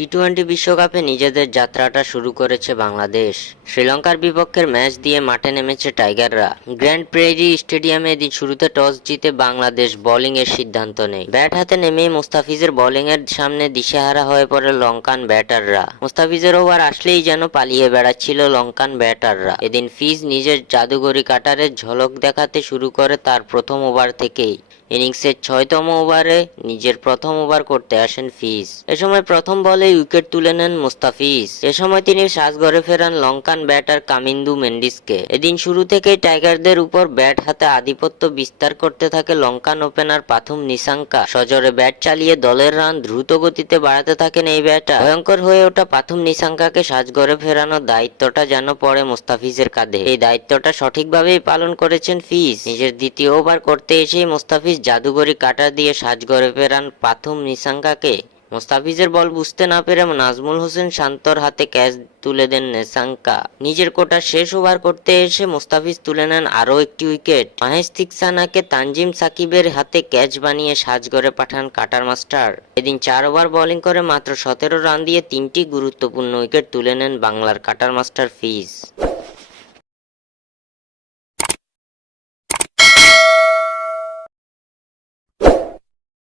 T twenty বিশ্বকাপে নিজেদের যাত্রাটা শুরু করেছে বাংলাদেশ। শ্রীলঙ্কার বিপক্ষের ম্যাচ দিয়ে মাঠে নেমেছে টাইগাররা। গ্র্যান্ড প্রেইরি স্টেডিয়ামে এদিন শুরুতে টস জিতে বাংলাদেশ বোলিংয়ের সিদ্ধান্ত নেয়। ব্যাট হাতে নেমেই মুস্তাফিজের বোলিংয়ের সামনে দিশেহারা হয়ে পড়ে লঙ্কান ব্যাটাররা। মুস্তাফিজের ওভার আসলেই যেন পালিয়ে বেড়াচ্ছিল লঙ্কান ব্যাটাররা। এদিন ফিজ নিজের জাদুঘরি কাটারের ঝলক দেখাতে শুরু করে তার প্রথম ওভার থেকেই। ইনিংসের ৬তম ওভারে নিজের প্রথম ওভার করতে আসেন ফিজ। এ সময় প্রথম বলেই উইকেট তুলে নেন মুস্তাফিজ। এ সময় তিনি সাজঘরে ফেরান লঙ্কান ব্যাটার কামিন্দু মেন্ডিসকে। এদিন শুরু থেকেই টাইগারদের উপর ব্যাট হাতে আধিপত্য বিস্তার করতে থাকে লঙ্কান ওপেনার পাথুম নিসাঙ্কা। সজোরে ব্যাট চালিয়ে দলের রান দ্রুত গতিতে বাড়াতে থাকেন এই ব্যাটার। ভয়ঙ্কর হয়ে ওঠা পাথুম নিসাঙ্কাকে সাজঘরে ফেরানোর দায়িত্বটা যেন পড়ে মুস্তাফিজের কাঁধে। এই দায়িত্বটা সঠিকভাবেই পালন করেছেন ফিজ। নিজের দ্বিতীয় ওভার করতে এসেই মুস্তাফিজ জাদুঘরি কাটার দিয়ে সাজঘরে ফেরান পাথুম নিসাঙ্কাকে। মুস্তাফিজের বল বুঝতে না পেরে নাজমুল হোসেন শান্তর হাতে ক্যাচ তুলে দেন নিসাঙ্কা। নিজের কোটার শেষ ওভার করতে এসে মুস্তাফিজ তুলে নেন আরও একটি উইকেট। মাহেশ থিকসানাকে তানজিম সাকিবের হাতে ক্যাচ বানিয়ে সাজঘরে পাঠান কাটার মাস্টার। এদিন ৪ ওভার বোলিং করে মাত্র ১৭ রান দিয়ে ৩টি গুরুত্বপূর্ণ উইকেট তুলে নেন বাংলার কাটার মাস্টার ফিজ।